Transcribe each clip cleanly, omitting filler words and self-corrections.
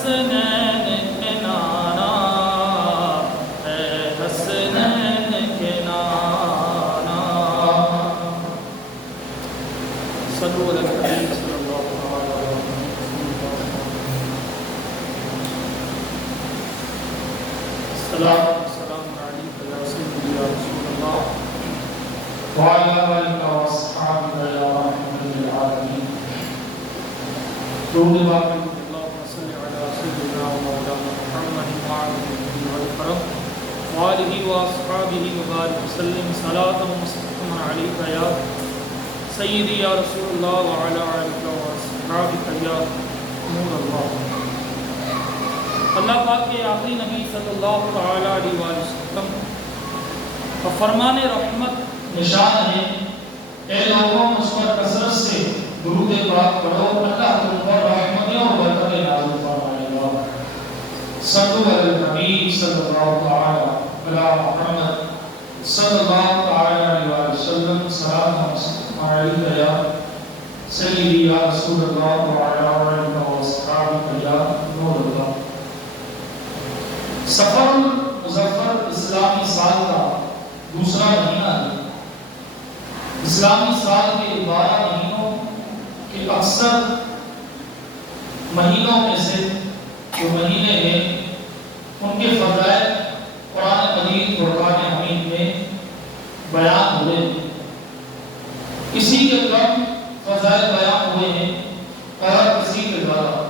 حسنین کے نانا، اے حسنین کے نانا۔ صلو علی الحبیب صلی اللہ علیہ وسلم۔ السلام علیکم یا سیدی یا رسول اللہ وعلى آلك وأصحابك يا رحمة للعالمين. درود باقی اللهم صل على سيدنا ومولانا محمد وعلى آله والكرم وآله وأصحابه وبارك وسلم صلاة وسلاما عليك يا سيدي يا رسول الله وعلى آلك وأصحابك يا نور الله۔ اللہ پاک کے آخری نبی صلی اللہ تعالی علیہ وسلم کا فرمان رحمت نشان ہے، اے لوگوں مجھ پر کثرت سے درود پاک پڑھو، اللہ تم پر رحمتیں اور برکتیں نازل فرمائے گا۔ صلو علی النبی صلی اللہ تعالی علی محمد صلی اللہ تعالی علیہ وسلم۔ سلام علیک یا سیدی یا رسول اللہ وعلی آلک واصحابک یا نور اللہ۔ سفر المظفر اسلامی سال کا دوسرا مہینہ ہے۔ اسلامی سال کے 12 مہینوں کے اکثر مہینوں میں سے جو مہینے ہیں ان کے فضائل قرآن مجید فرقان حمید میں بیان ہوئے ہیں۔ کسی کے کم فضائل بیان ہوئے ہیں اور کسی کے زیادہ۔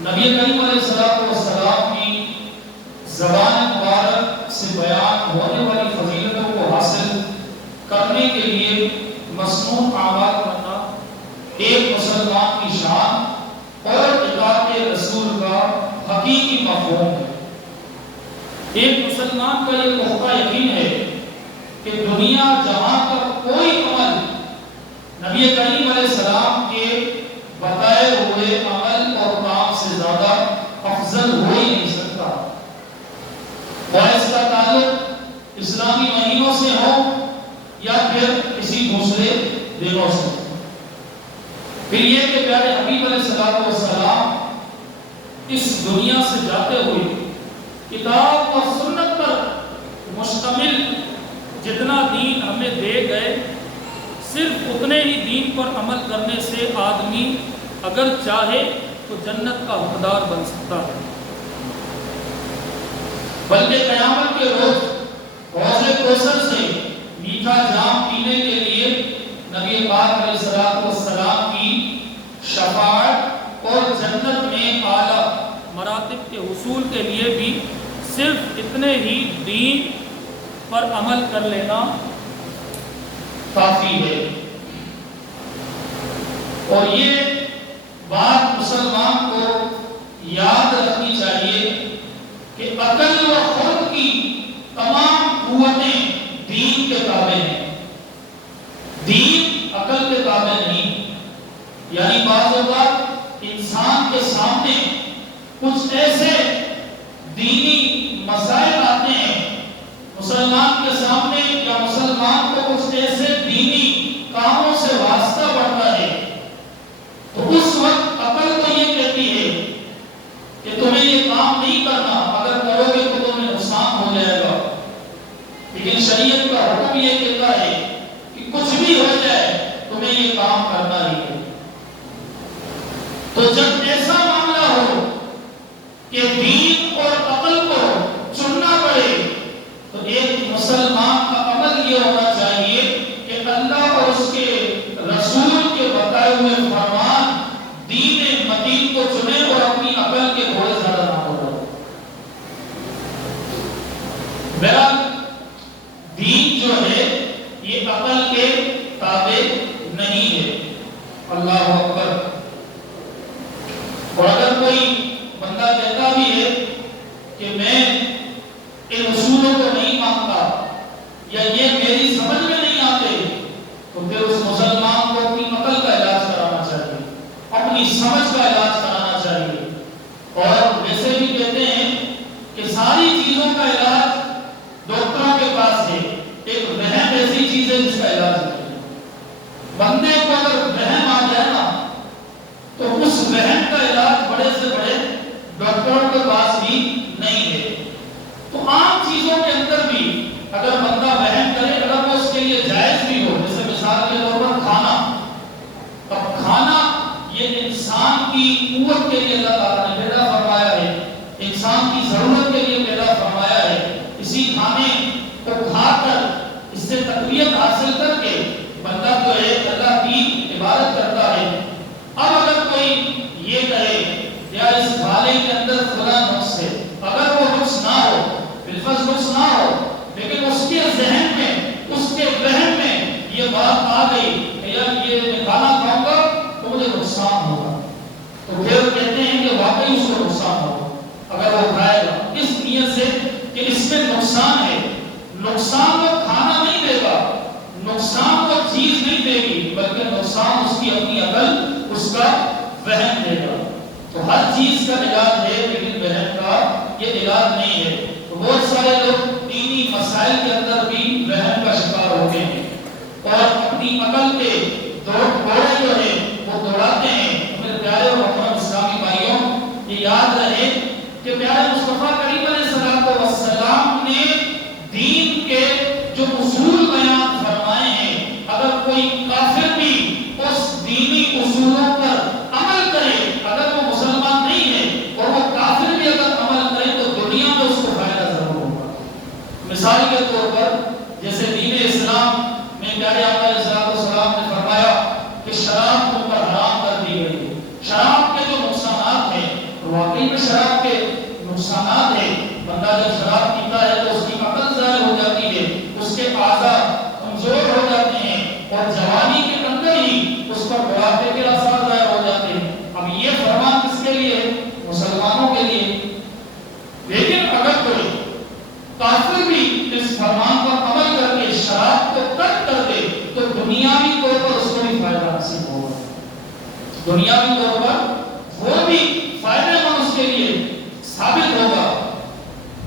نبی کریم علیہ السلام کی زبان مبارک سے بیان ہونے والی فضیلتوں کو حاصل کرنے کے لیے مسنون اعمال کرنا ایک مسلمان کی شان اور اطاعت رسول کا حقیقی مفہوم ہے۔ ایک مسلمان کا یہ پختہ یقین ہے کہ دنیا جہاں کا کوئی عمل نبی کریم علیہ السلام کے بتائے ہوئے عمل اور کام سے زیادہ افضل ہو ہی نہیں سکتا، اور اس کا تعلق اسلامی مہینوں سے ہو یا پھر کسی دوسرے دنوں سے۔ پھر یہ کہ پیارے حبیب علیہ السلام اس دنیا سے جاتے ہوئے کتاب اور سنت پر مشتمل جتنا دین ہمیں دے گئے، صرف اتنے ہی دین پر عمل کرنے سے آدمی اگر چاہے تو جنت کا حقدار بن سکتا ہے، بلکہ قیامت کے روز حوض کوثر سے میٹھا جام پینے کے لیے نبی پاک علیہ السلام کی شفاعت اور جنت میں اعلیٰ مراتب کے حصول کے لیے بھی صرف اتنے ہی دین پر عمل کر لینا کافی ہے۔ اور یہ بات مسلمان کو یاد رکھنی چاہیے کہ عقل و خرد کی تمام قوتیں دین کے تابع ہیں، دین عقل کے تابع نہیں۔ یعنی بعض اوقات انسان کے سامنے کچھ ایسے دینی مسائل آتے ہیں، مسلمان کے سامنے یا مسلمان کو کچھ ایسے دینی کاموں سے واسطہ پڑتا ہے، تو اس وقت عقل تو یہ کہتی ہے کہ تمہیں یہ کام نہیں کرنا، اگر کرو گے تو تمہیں نقصان ہو جائے گا، لیکن شریعت کا حکم یہ کہتا ہے کہ کچھ بھی ہو جائے تمہیں یہ کام کرنا ہی ہے۔ تو جب ایسا معاملہ ہو کہ دین اور عقل کو چننا پڑے، تو ایک مسلمان کا عمل یہ ہونا چاہیے کہ اللہ اور اس کے رسول کے بتائے ہوئے فرمان دین متین کو چنے اور اپنی عقل کے گھوڑے زیادہ نہ ہو۔ بہرحال دین جو ہے یہ عقل کے تابع نہیں ہے۔ اللہ اکبر۔ اور اگر کوئی بندہ کہتا بھی ہے کہ میں ان اصولوں کو نہیں مانتا یا یہ میری سمجھ میں نہیں آتے، تو پھر اس مسلمان کو اپنی عقل کا علاج کرانا چاہیے، اپنی سمجھ کا علاج کرانا چاہیے۔ اور ویسے بھی کہتے ہیں کہ ساری چیزوں کا علاج ڈاکٹروں کے پاس ہے، ایک وہم ایسی چیز ہے جس کا علاج نہیں ہے۔ بندے کو اگر وہم آ جائے نا تو اس وہم کا علاج بڑے سے بڑے پکڑ کا باز بھی نہیں ہے۔ تو عام چیزوں کے اندر بھی اگر بندہ وہم کرے، اگر وہ اس کے لیے جائز بھی ہو، جیسے مثال کے طور پر کھانا، اب کھانا یہ انسان کی قوت کے لیے اللہ تعالیٰ نے پیدا فرمایا ہے، انسان کی ضرورت کے لیے پیدا فرمایا ہے۔ اسی کھانے کو کھا کر اس سے تقویت حاصل کر کے بندہ جو ہے اللہ کی عبادت کرتا ہے۔ اب اگر کوئی یہ کہے یا اس کھانے کے اندر فلاں نقص ہے، اگر وہ نقص نہ ہو، بالفرض نقص نہ ہو، لیکن اس کے ذہن میں، اس کے ذہن میں یہ بات آ گئی کہ یار یہ میں کھانا کھاؤں گا تو مجھے نقصان ہوگا، تو پھر کہتے ہیں کہ واقعی اس کو نقصان ہوگا اگر وہ کھائے گا، اس نیت سے کہ اس میں نقصان ہے۔ نقصان وہ کھانا نہیں دے گا، نقصان وہ چیز نہیں دے گی، بلکہ نقصان اس کی اپنی عقل، اس کا وہم دے گا۔ تو ہر چیز کا علاج ہے، لیکن وہم کا یہ علاج نہیں ہے۔ تو بہت سارے لوگ دینی مسائل کے اندر بھی وہم کا شکار ہوتے ہیں اور اپنی عقل کے گھوڑے جو ہے وہ دوڑاتے ہیں۔ میرے پیارے اور محترم اسلامی بھائیوں، یہ یاد رہے کہ پیارے مصطفیٰ کریم علیہ السلام نے دین کے جو اصول بیان فرمائے ہیں، اگر کوئی کافر بھی اس دینی اصولوں پر عمل کرے، اگر وہ مسلمان نہیں ہے اور وہ کافر بھی اگر عمل کرے تو دنیا میں اس کو فائدہ ضرور ہوگا۔ مثال کے طور پر جیسے دین اسلام میں پیارے آقا علیہ السلام نے فرمایا کہ شراب کو پر حرام کر دی گئی ہے۔ شراب کے جو نقصانات ہیں، واقعی میں شراب کے نقصانات ہیں، بندہ جب شراب پیتا ہے تو اس کی عقل ضائع ہو جاتی ہے، اس کے اعضاء کمزور ہو جاتے ہیں اور جوانی کے اندر ہی اس پر بڑھاپے کے آثار ظاہر ہو جاتے ہیں۔ اب یہ فرمان کس کے لیے ہے؟ مسلمانوں کے لیے۔ لیکن اگر کوئی کافر بھی اس فرمان پر عمل کر کے شراب کو ترک کر دے تو دنیاوی طور پر اس کو بھی فائدہ حاصل ہوگا، دنیاوی طور پر وہ بھی فائدہ مند اس کے لیے ثابت ہوگا۔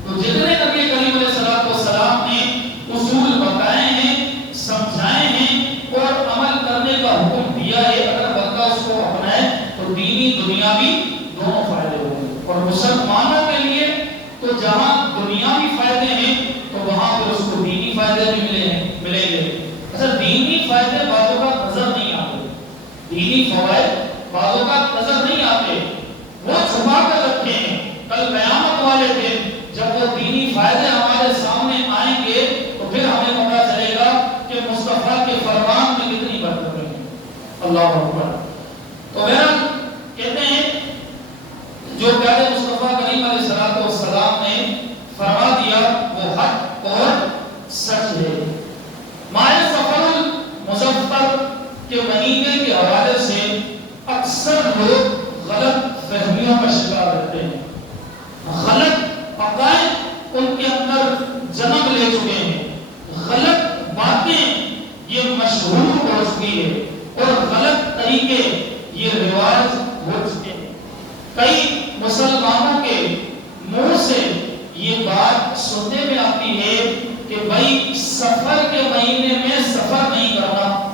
تو جتنے نبی کریم علیہ السلام نے اصول بتائے ہیں، سمجھائے ہیں اور عمل کرنے کا حکم دیا ہے، اگر بندہ اس کو اپنائے تو دینی دنیاوی دونوں فائدے ہوں گے۔ اور مسلمانوں کے لیے تو جہاں دنیاوی فائدے ہیں تو وہاں پر اس کو دینی فائدے بھی ملیں گے۔ اچھا، دینی فائدے بعضوں کا نظر نہیں آتے، دینی فوائد بعضوں کا نظر نہیں آتے، وہ چھپا کر رکھے ہیں۔ کل قیامت والے دن جب وہ دینی فائدے ہمارے سامنے آئیں گے تو پھر ہمیں پتہ چلے گا کہ مصطفیٰ کے فرمان میں کتنی برکت ہے۔ اللہ اکبر۔ تو میرا کہتے ہیں جو پیارے مصطفیٰ کریم علیہ السلام نے فرما دیا وہ حق اور سچ ہے۔ ماہ سفر المظفر کے مہینے کے حوالے سے اکثر لوگ غلط فہمیوں کا شکار رہتے ہیں، غلط عقائد ان کے اندر جنم لے چکے ہیں، غلط باتیں یہ مشہور ہو چکی ہے اور غلط طریقے یہ رواج ہو چکے ہیں۔ کئی مسلمانوں کے منہ سے یہ بات سننے میں آتی ہے کہ بھائی سفر کے مہینے میں سفر نہیں کرنا،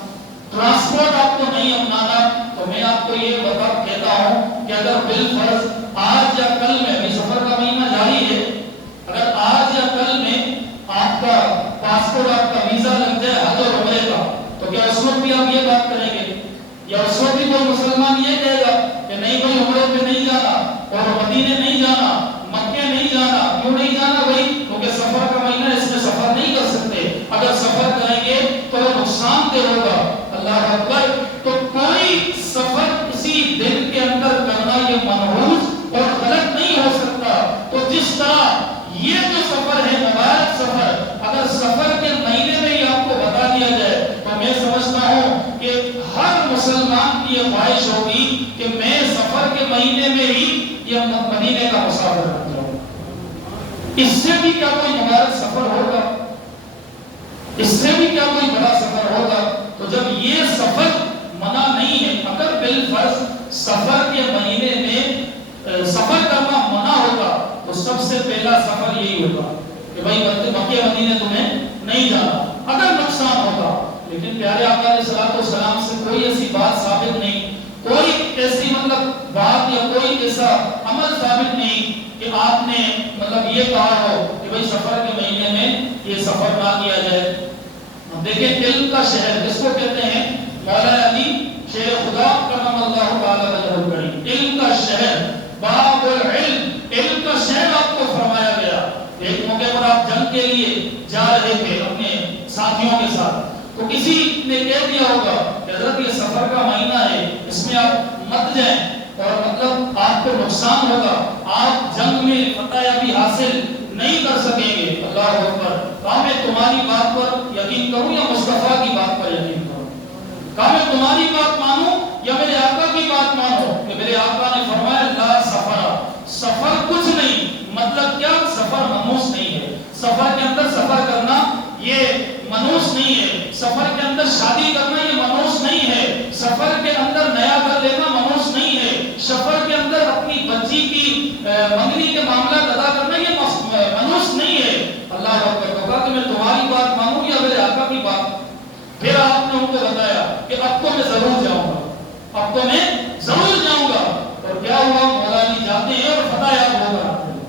ٹرانسپورٹ آپ کو نہیں اپنانا۔ تو میں آپ کو یہ کہتا ہوں کہ اگر بالفرض آج یا کل میں، ابھی سفر کا مہینہ جاری ہے، اگر آج یا کل میں آپ کا پاسپورٹ، آپ کا ویزا لگ جائے حج اور عمرے کا، تو کیا اس وقت بھی آپ یہ بات کریں گے؟ یا اس وقت بھی کوئی مسلمان یہ کہے گا کہ نہیں بھائی عمرے پہ نہیں جانا اور مدینے نہیں جانا، مکے نہیں جانا؟ کیوں نہیں جانا بھائی؟ کیونکہ سفر کا مہینہ، اس میں سفر نہیں کر سکتے، اگر سفر کریں گے تو وہ نقصان دہ ہوگا۔ اللہ اکبر۔ تو کوئی سفر اسی دن کے اندر کرنا یہ منحوس اور غلط نہیں ہو سکتا۔ تو جس طرح یہ جو سفر ہے مبارک سفر، اگر سفر کے مہینے میں ہی آپ کو بتا دیا جائے تو میں سمجھتا ہوں کہ ہر مسلمان کی یہ خواہش ہوگی کہ میں سفر کے مہینے میں ہی یہ مدینے کا مسافر بن جاؤں۔ اس سے بھی کیا کوئی مبارک سفر ہوگا؟ اس سے بھی کیا کوئی بڑا سفر ہوگا؟ تو جب یہ سفر منع نہیں ہے، اگر بالفرض سفر کے مہینے میں سفر کرنا منع ہوگا تو سب سے پہلا سفر یہی ہوگا کہ بھائی مکے مدینے تمہیں نہیں جانا، اگر نقصان ہوگا۔ لیکن پیارے آقا علیہ السلام سے کوئی ایسی بات ثابت نہیں، کوئی ایسی بات یا کوئی ایسا عمل عمل ثابت نہیں کہ آپ نے مطلب یہ کہا ہو کہ بھئی سفر کے مہینے میں یہ سفر نہ کیا جائے۔ دیکھیں علم کا شہر جس کو کہتے ہیں مولا علی شیر خدا کرم اللہ تعالی وجہ الکریم، علم کا شہر، باب العلم، علم کا شہر آپ کو فرمایا گیا۔ ایک موقع پر آپ جنگ کے لیے جا رہے تھے اپنے ساتھیوں کے ساتھ، تو کسی نے کہہ دیا ہوگا کہ حضرت یہ سفر کا مہینہ ہے، اس میں آپ مت جائیں اور مطلب آپ کو نقصان ہوگا، آپ جنگ میں فتح یابی حاصل نہیں کر سکیں گے۔ اللہ اکبر، کہا میں تمہاری بات پر یقین کروں یا مصطفیٰ کی بات پر یقین کروں؟ کہا میں تمہاری بات مانوں یا میرے آقا کی بات مانوں؟ کہ میرے آقا نے فرمایا لا سفر، سفر کچھ نہیں، مطلب کیا؟ سفر منوس نہیں ہے، سفر کے اندر سفر کرنا یہ منوس نہیں ہے، سفر کے اندر شادی کرنا یہ منوس نہیں ہے، سفر کے اندر نیا گھر لینا منوس نہیں ہے، سفر کے اندر اپنی بچی کی منگنی کے معاملات ادا کرنا یہ منوس نہیں ہے۔ اللہ اکبر، کہا کہ میں تمہاری بات مانوں یا میرے آقا کی بات؟ پھر آپ نے ان کو بتایا کہ اب تو میں ضرور جاؤں گا، اب تو میں ضرور جاؤں گا۔ اور کیا ہوا؟ مولا علی جاتے ہیں اور فتح یاب ہو کر آتے ہیں،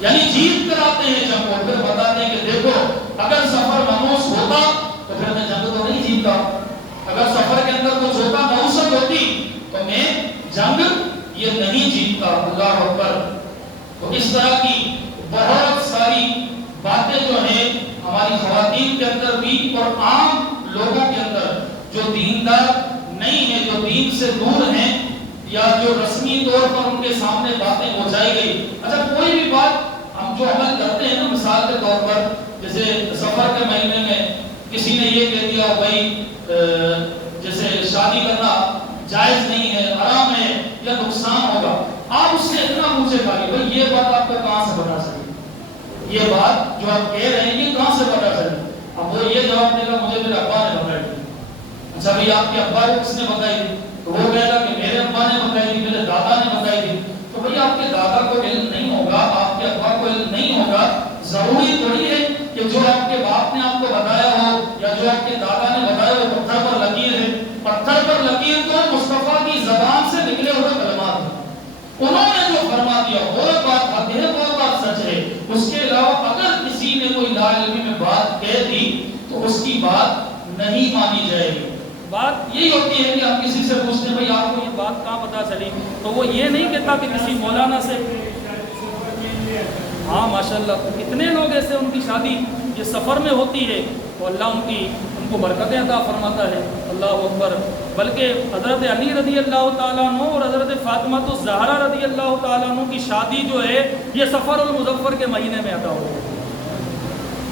یعنی جیت کر آتے ہیں جنگ کو۔ پھر بتاتے ہیں کہ دیکھو اگر سفر منوس ہوتا تو پھر میں جنگ تو نہیں جیتتا، اگر سفر کے اندر کچھ ہوتا نوست ہوتی تو میں جنگ یہ نہیں جیتتا۔ اللہ اکبر، تو اس طرح کی بہت ساری باتیں جو ہیں ہماری خواتین کے اندر بھی اور عام لوگوں کے اندر جو دیندار نہیں ہیں، جو دین سے دور ہیں، یا جو رسمی طور پر ان کے سامنے باتیں پہنچائی گئی۔ اچھا کوئی بھی بات ہم جو عمل کرتے ہیں نا، مثال کے طور پر جیسے سفر کے مہینے میں کسی نے یہ کہہ دیا بھائی جیسے شادی کرنا جائز نہیں ہے، حرام ہے یا نقصان ہوگا، آپ اس سے اتنا پوچھے گا کہ بھائی یہ بات آپ کو کہاں سے پتا چلی، یہ بات جو آپ کہہ رہے ہیں یہ کہاں سے پتا چلی؟ اب وہ یہ جواب دے گا مجھے میرے ابا نے بتائی تھی۔ اچھا بھائی آپ کے ابا کو کس نے بتائی تھی؟ تو وہ کہے گا کہ میرے ابا نے بتائی تھی، میرے دادا نے بتائی تھی۔ تو بھئی آپ کے دادا کو علم نہیں ہوگا، آپ کے ابا کو علم نہیں ہوگا، ضروری تھوڑی ہے کہ جو آپ کے باپ نے آپ کو بتایا ہو یا جو آپ کے دادا نے بتایا ہو پتھر پر لکیر ہے۔ پتھر پر لکیر تو مصطفیٰ کی زبان سے نکلے ہوئے کلمات ہیں، انہوں نے جو فرما دیا وہ بات حق ہے، وہ بات سچ ہے۔ اس کے علاوہ اگر کسی نے کوئی لا علمی میں بات کہہ دی تو اس کی بات نہیں مانی جائے گی۔ بات یہی ہوتی ہے کہ آپ کسی سے پوچھتے ہیں بھئی آپ کو یہ بات کہاں پتہ چلی، تو وہ یہ نہیں کہتا کہ کسی مولانا سے۔ ہاں ماشاءاللہ، کتنے لوگ ایسے ان کی شادی یہ سفر میں ہوتی ہے تو اللہ ان کو برکتیں عطا فرماتا ہے۔ اللہ اکبر، بلکہ حضرت علی رضی اللہ تعالیٰ عنہ اور حضرت فاطمہ الزہرا رضی اللہ تعالیٰ عنہ کی شادی جو ہے یہ سفر المظفر کے مہینے میں عطا ہوئی ہے۔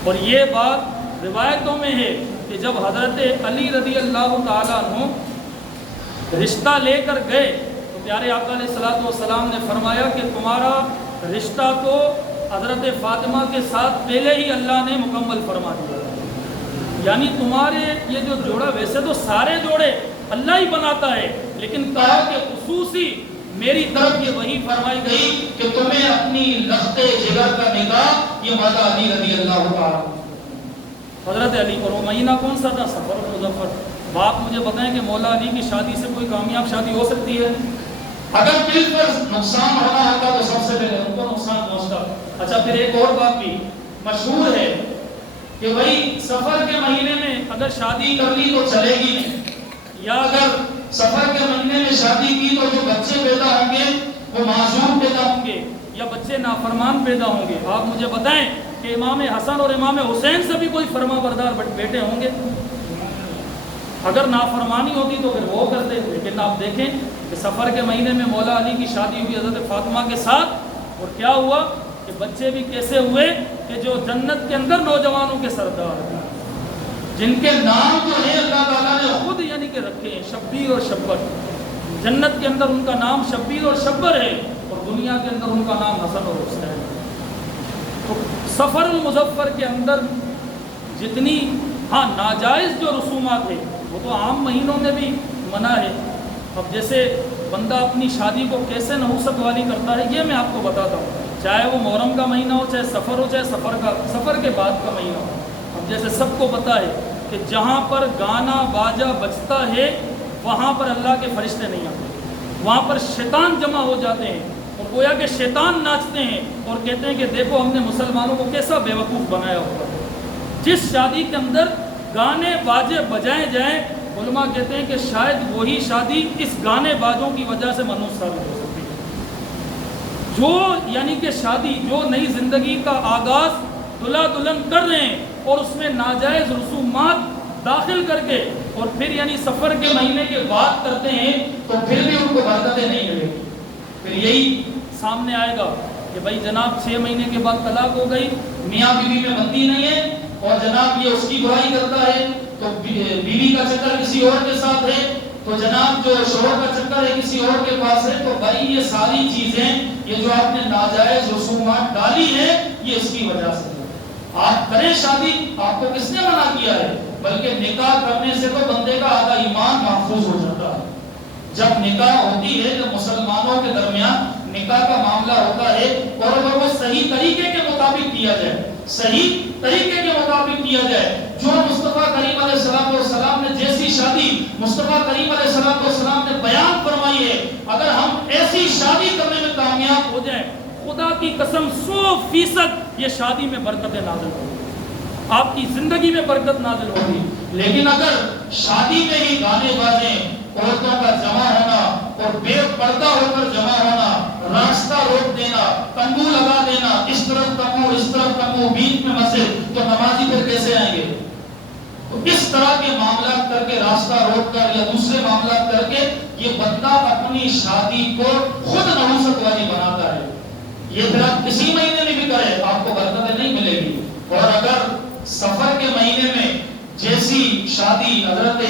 اور یہ بات روایتوں میں ہے کہ جب حضرت علی رضی اللہ تعالیٰ عنہ رشتہ لے کر گئے تو پیارے آقا علیہ الصلوۃ والسلام نے فرمایا کہ تمہارا رشتہ تو حضرت فاطمہ کے ساتھ پہلے ہی اللہ نے مکمل فرما دیا، یعنی تمہارے یہ جو جوڑا، ویسے تو سارے جوڑے اللہ ہی بناتا ہے، لیکن کہا کہ خصوصی میری طرف یہ وحی فرمائی گئی کہ تمہیں اپنی لخت جگر کا نکاح یہ مولا علی رضی اللہ تعالیٰ حضرت علی پر۔ وہ مہینہ کون سا تھا؟ سفر المظفر۔ آپ مجھے بتائیں کہ مولا علی کی شادی سے کوئی کامیاب شادی ہو سکتی ہے؟ اگر دل پر نقصان ہونا ہوتا تو سب سے پہلے ان کو نقصان پہنچتا۔ اچھا پھر ایک اور بات بھی مشہور ہے کہ بھائی سفر کے مہینے میں اگر شادی کر لی تو چلے گی نہیں، یا اگر سفر کے مہینے میں شادی کی تو جو بچے پیدا ہوں گے وہ معصوم پیدا ہوں گے یا بچے نافرمان پیدا ہوں گے۔ آپ مجھے بتائیں کہ امام حسن اور امام حسین سے بھی کوئی فرما بردار بیٹے ہوں گے؟ اگر نافرمانی ہوتی تو پھر وہ کرتے، لیکن آپ دیکھیں کہ سفر کے مہینے میں مولا علی کی شادی ہوئی حضرت فاطمہ کے ساتھ، اور کیا ہوا کہ بچے بھی کیسے ہوئے کہ جو جنت کے اندر نوجوانوں کے سردار ہیں، جن کے نام جو ہے اللہ تعالیٰ نے خود یعنی کہ رکھے ہیں، شبیر اور شبر۔ جنت کے اندر ان کا نام شبیر اور شبر ہے اور دنیا کے اندر ان کا نام حسن اور حسین۔ تو سفر المظفر کے اندر جتنی ناجائز جو رسومات ہیں وہ تو عام مہینوں میں بھی منع ہے۔ اب جیسے بندہ اپنی شادی کو کیسے نحوست والی کرتا ہے یہ میں آپ کو بتاتا ہوں، چاہے وہ محرم کا مہینہ ہو، چاہے سفر ہو، چاہے سفر کے بعد کا مہینہ ہو۔ اب جیسے سب کو پتہ ہے کہ جہاں پر گانا باجا بجتا ہے وہاں پر اللہ کے فرشتے نہیں آتے، وہاں پر شیطان جمع ہو جاتے ہیں اور گویا کہ شیطان ناچتے ہیں اور کہتے ہیں کہ دیکھو ہم نے مسلمانوں کو کیسا بیوقوف بنایا ہوا ہے۔ جس شادی کے اندر گانے باجے بجائے جائیں، علماء کہتے ہیں کہ شاید وہی شادی اس گانے باجوں کی وجہ سے منحوس ثابت ہو سکتی ہے۔ جو یعنی کہ شادی، جو نئی زندگی کا آغاز دلہا دلہن کر رہے ہیں اور اس میں ناجائز رسومات داخل کر کے اور پھر یعنی سفر کے مہینے کے بعد کرتے ہیں تو پھر بھی ان کو برکتیں نہیں ملیں گی۔ پھر یہی سامنے آئے گا کہ بھائی جناب 6 مہینے کے بعد طلاق ہو گئی، میاں بیوی میں بندی نہیں ہے، اور جناب یہ اس کی برائی کرتا ہے تو بیوی کا چکر کسی اور کے ساتھ ہے، تو جناب جو شوہر کا چکر ہے کسی اور کے پاس ہے، تو بھائی یہ ساری چیزیں، یہ جو آپ نے ناجائز رسومات ڈالی ہیں، یہ اس کی وجہ سے ہے۔ آپ کریں شادی، آپ کو کس نے منع کیا ہے؟ بلکہ نکاح کرنے سے تو بندے کا آدھا ایمان محفوظ ہو جاتا ہے۔ جب نکاح ہوتی ہے، جب مسلمانوں کے درمیان نکاح کا معاملہ ہوتا ہے اور اگر وہ صحیح طریقے کے مطابق کیا جائے، صحیح طریقے کے مطابق کیا جائے، جو مصطفیٰ کریم علیہ السلام نے جیسی شادی مصطفیٰ کریم علیہ السلام نے بیان فرمائی ہے، اگر ہم ایسی شادی کرنے میں کامیاب ہو جائیں، خدا کی قسم 100% یہ شادی میں برکت نازل ہوگی، آپ کی زندگی میں برکت نازل ہوگی۔ لیکن اگر شادی میں ہی گانے بازیں، عورتوں کا جمع ہونا اور بے پردہ ہو کر جمع ہونا، راستہ روک دینا، تمبو لگا دینا، اس طرف تمبو اس طرف تمبو، بیچ میں مسجد، تو نمازی پھر کیسے آئیں گے؟ تو اس طرح کے معاملات کر کے، راستہ روک کر یا دوسرے معاملات کر کے، یہ بندہ اپنی شادی کو خود نحوست والی بناتا ہے۔ یہ پھر آپ کسی مہینے میں بھی کریں، آپ کو برکتیں نہیں ملے گی۔ اور اگر سفر کے مہینے میں جیسی شادی حضرت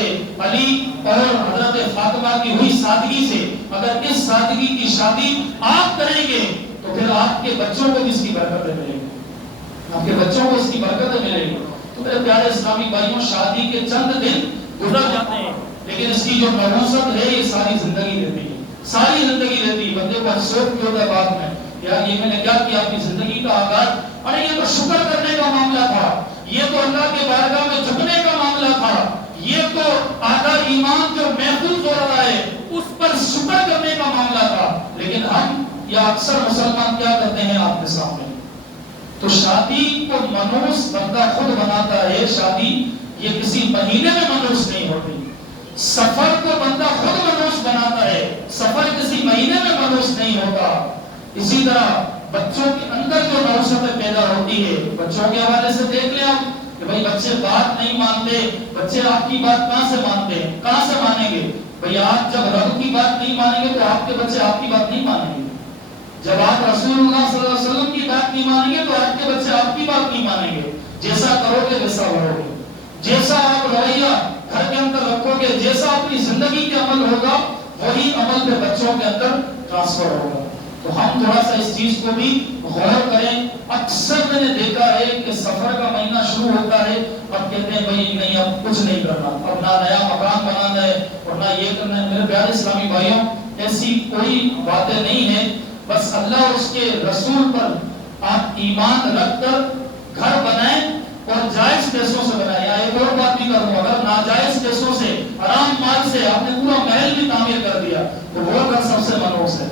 علی اور حضرت فاطمہ کی ہوئی سادگی سے، اگر اس سادگی کی شادی آپ کریں گے تو پھر آپ کے بچوں کو بھی اس کی برکتیں ملیں گی، آپ کے بچوں کو اس کی برکتیں ملیں گی۔ تو میرے پیارے اسلامی بھائیوں، شادی کے چند دن گزر جاتے ہیں لیکن اس کی جو نحوست ہے یہ ساری زندگی رہتی ہے، ساری زندگی رہتی ہے۔ بندے کو افسوس بھی ہوتا ہے بعد میں، یار یہ میں نے کیا کیا، اپنی زندگی کا آغاز، ارے یہ تو شکر کرنے کا معاملہ تھا، یہ تو اللہ کے بارگاہ میں جھکنے کا معاملہ تھا، یہ تو آدھا ایمان جو محفوظ ہو رہا ہے اس پر شکر کرنے کا معاملہ تھا۔ لیکن ہم یا اکثر مسلمان کیا کرتے ہیں آپ کے سامنے، تو شادی کو منحوس بندہ خود بناتا ہے۔ شادی یہ کسی مہینے میں منحوس نہیں ہوتی، سفر کو بندہ خود منحوس بناتا ہے، سفر کسی مہینے میں منحوس نہیں ہوتا۔ اسی طرح بچوں کے اندر جو نحوستیں پیدا ہوتی ہے، بچوں کے حوالے سے دیکھ لیں آپ کہ بھائی بچے بات نہیں مانتے، بچے آپ کی بات کہاں سے مانتے ہیں، کہاں سے مانیں گے؟ بھائی آپ جب رب کی بات نہیں مانیں گے تو آپ کے بچے آپ کی بات نہیں مانیں گے، جب آپ رسول اللہ صلی اللہ علیہ وسلم کی بات نہیں مانیں گے تو آپ کے بچے آپ کی بات نہیں مانیں گے۔ جیسا کرو گے ویسا بڑھو گے، جیسا آپ رویہ گھر کے اندر رکھو گے، جیسا اپنی زندگی کے عمل ہوگا وہی عمل پہ بچوں کے اندر ٹرانسفر ہوگا۔ تو ہم تھوڑا سا اس چیز کو بھی غور کریں۔ اکثر میں نے دیکھا ہے کہ سفر کا مہینہ شروع ہوتا ہے، اب کہتے ہیں بھائی نہیں اب کچھ نہیں کرنا، اب نہ نیا مکان بنانا ہے اور نہ یہ کرنا ہے۔ میرے پیارے اسلامی بھائیوں، ایسی کوئی باتیں نہیں ہیں، بس اللہ اور اس کے رسول پر آپ ایمان رکھ کر گھر بنائیں اور جائز پیسوں سے بنائیں۔ یا ایک اور بات بھی کروں، اگر ناجائز پیسوں سے، حرام مال سے آپ نے پورا محل بھی تعمیر کر دیا تو وہ گھر سب سے منحوس ہے،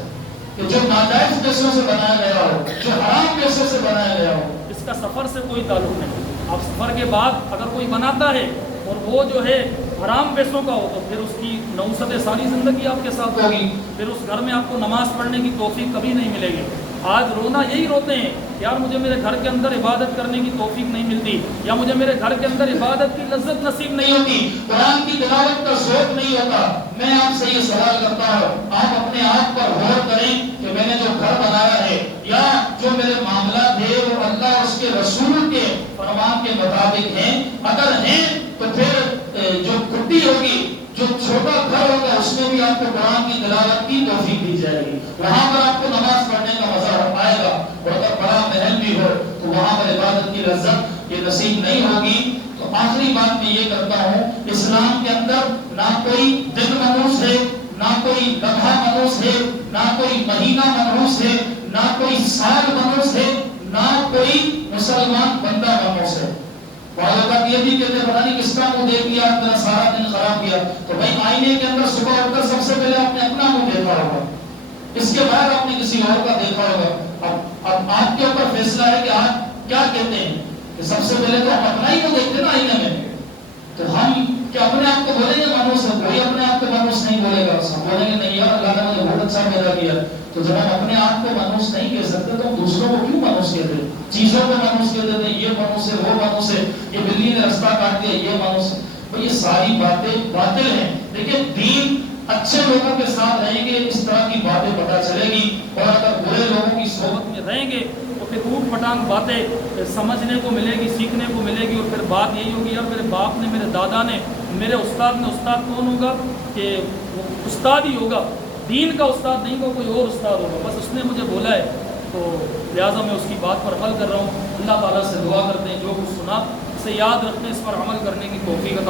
کہ جو ناجائز پیسوں سے بنایا گیا ہو، جو حرام پیسوں سے بنایا گیا ہو۔ اس کا سفر سے کوئی تعلق نہیں۔ اب سفر کے بعد اگر کوئی بناتا ہے اور وہ جو ہے حرام پیسوں کا ہو تو پھر اس کی نحوست ساری زندگی آپ کے ساتھ ہوگی، پھر اس گھر میں آپ کو نماز پڑھنے کی توفیق کبھی نہیں ملے گی۔ آج رونا یہی روتے ہیں یار مجھے میرے گھر کے اندر عبادت کرنے کی توفیق نہیں ملتی، یا مجھے میرے گھر کے اندر عبادت کی لذت نصیب نہیں ہوتی، قرآن کی تلاوت کا ذوق نہیں ہوتا۔ میں آپ سے یہ سوال کرتا ہوں، آپ اپنے آپ پر غور کریں کہ میں نے جو گھر بنایا ہے یا جو میرے معاملات ہیں وہ اللہ اور اس کے رسول کے فرمان کے مطابق ہیں؟ اگر ہیں تو پھر جو کٹی ہوگی، جو چھوٹا گھر ہوگا اس میں بھی آپ کو قرآن کی تلاوت کی توفیق دی جائے گی، وہاں پر آپ کو نماز پڑھنے کا مزہ آئے گا، اور اگر بڑا محل بھی ہو تو وہاں پر عبادت کی لذت یہ نصیب نہیں ہوگی۔ تو آخری بات میں یہ کرتا ہوں، اسلام کے اندر نہ کوئی دن منحوس ہے، نہ کوئی لمحہ منحوس ہے، نہ کوئی مہینہ منحوس ہے، نہ کوئی سال منحوس ہے، نہ کوئی مسلمان بندہ منحوس ہے۔ بعض اوقات یہ بھی کہتے ہیں پتہ نہیں کس کا منہ دیکھ لیا اپنا سارا دن خراب کیا، تو بھائی آئینے کے اندر صبح اٹھ کر سب سے پہلے آپ نے اپنا منہ دیکھا ہوگا، اس کے بعد آپ نے کسی اور کا دیکھا ہوگا. اب آپ کے اوپر فیصلہ ہے کہ آپ کیا کہتے ہیں. کہ سب سے پہلے تو ہم اپنا ہی کو دیکھتے نا آئینے میں. تو ہم کیا اپنے آپ کو بولیں گے منوس ہے؟ کوئی اپنے آپ کو منوس نہیں بولے گا. ہم بولیں گے نہیں یار اللہ نے مجھے بہت اچھا پیدا کیا. تو جب ہم اپنے آپ کو منوس نہیں کہہ سکتے تو ہم دوسروں کو کیوں منوس کہتے ہیں؟ چیزوں کو منوس کہتے ہیں، یہ منوس ہے، وہ منوس ہے، یہ بلی نے رستہ کاٹ دیا، یہ منوس ہے. تو یہ ساری باتیں باطل ہیں. لیکن دین اچھے لوگوں کے ساتھ رہیں گے اس طرح کی باتیں پتہ چلے گی، اور اگر برے لوگوں کی صحبت میں رہیں گے تو پھر اوٹ پٹانگ باتیں سمجھنے کو ملے گی، سیکھنے کو ملے گی. اور پھر بات یہی ہوگی یار میرے باپ نے، میرے دادا نے، میرے استاد نے. استاد کون ہوگا؟ کہ وہ استاد ہی ہوگا، دین کا استاد نہیں ہوگا، کوئی اور استاد ہوگا. بس اس نے مجھے بولا ہے تو لہٰذا میں اس کی بات پر عمل کر رہا ہوں. اللہ تعالیٰ سے دعا کرتے ہیں جو کچھ سنا اسے یاد رکھنے، اس پر عمل کرنے کی توفیق عطا